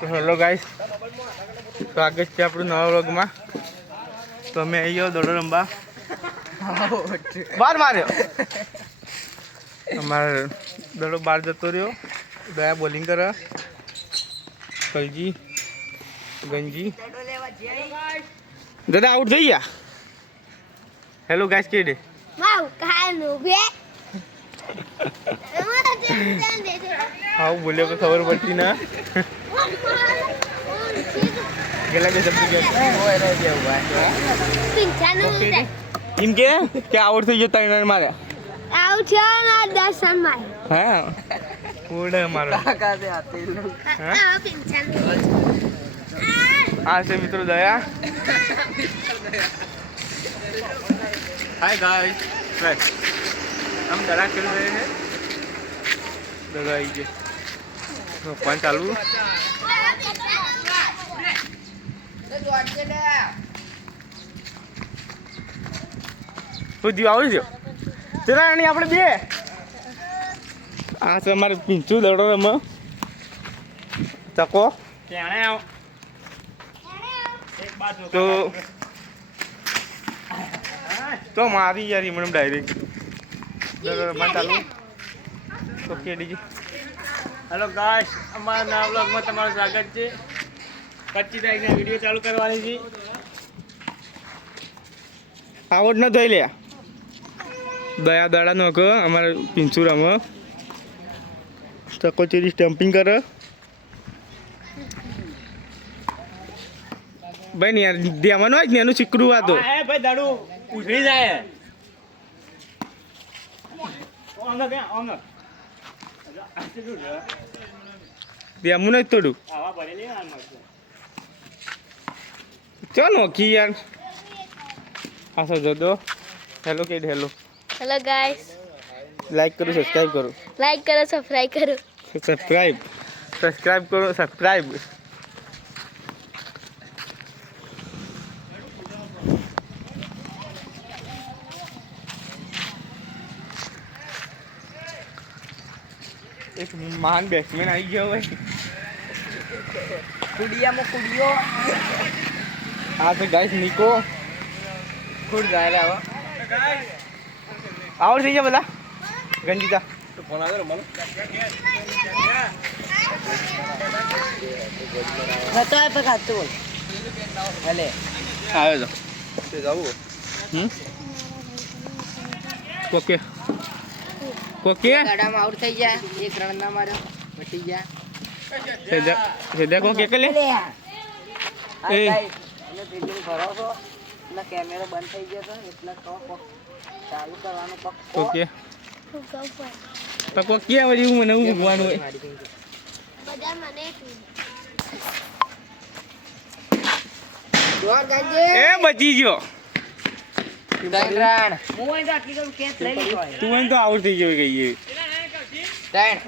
તો hello guys, સ્વાગત છે આપણું નવા વ્લોગમાં. તો અમે આવી ગયો દડો રમવા. બાર માર્યો અમારે દડો બહાર જતો રહ્યો. દયા બોલિંગ કરે, કલજી ગંજી દાદા આઉટ થઈ ગયા. હેલો ગાઈસ કે ડે હા બોલ્યો કે ખબર પડતી ના ગેલા બે શબ્દ એમ કે આઉટ થઈ ગયો ત્રણ રન માર્યા. આઉટ છે ના 10 રન માર્યા. હા ઉડે મારો આ છે મિત્રો દયા. हाय गाइस, हम दड़ा खेल रहे हैं. दड़ा आइए तो पांच चालू दी आवड़ जो तेरा नहीं આપણે બે આ છે અમારે પિંચુ દડો રમ તકો કેણે આવ એક બાજુ તો મારી યાર મને ડાયરેક્ટ દડો ચાલુ તો કેડીજી. હેલો ગાઈસ, અમારા નવા વ્લોગમાં તમારું સ્વાગત છે. 25 તારીખના વિડીયો ચાલુ કરવાની છે. આવડ ન થઈ લે દયા દડા નો કે અમારે પિંચુરામાં ચકોચેરી સ્ટમ્પિંગ કરે. ભાઈ ને યાર દેવાનું હોય ને એનું ચીકડું આ તો ભાઈ દાડું ઉછળી જાય. દેમું નથી થોડું ચો નોખી યાર. હા સર જો હેલો કે હેલો હેલો ગાઈસ, લાઈક કરો, સબસ્ક્રાઇબ કરો, લાઈક કરો, સબસ્ક્રાઇબ કરો, સબસ્ક્રાઇબ કરો, સબસ્ક્રાઇબ. એક મહાન બેટ્સમેન આવી ગયો હોય કુડિયામાં કુડિયો. આ તો ગાઈસ નિકો ખુદ જાય હવે આઉટ થઈ ગયા બધા ગંજીતા તો ફોન આવે મને ખાતો આપ ખાતો બોલ ભલે આવે તો તે જાવું ઓકે ઓકે ગાડામાં આઉટ થઈ ગયા. એક રન ના માર્યો, બચી ગયા. સેદા કો કે લે આ ગાઈસ અમે ફિલ્ડિંગ કરો છો એટલે કેમેરો બંધ થઈ ગયો તો એટલે કહો ચાલુ કરવાનો પક્કો. ઓકે તો કો કે વળી મને ઊંઘવાનું હોય બધા મને જોર ગાજે એ બચી ગયો. ત્રણ હું અહીં તો આટલી કરું કેચ લઈ લીધો. તું અહીં તો આઉટ થઈ ગયો કહીએ. ત્રણ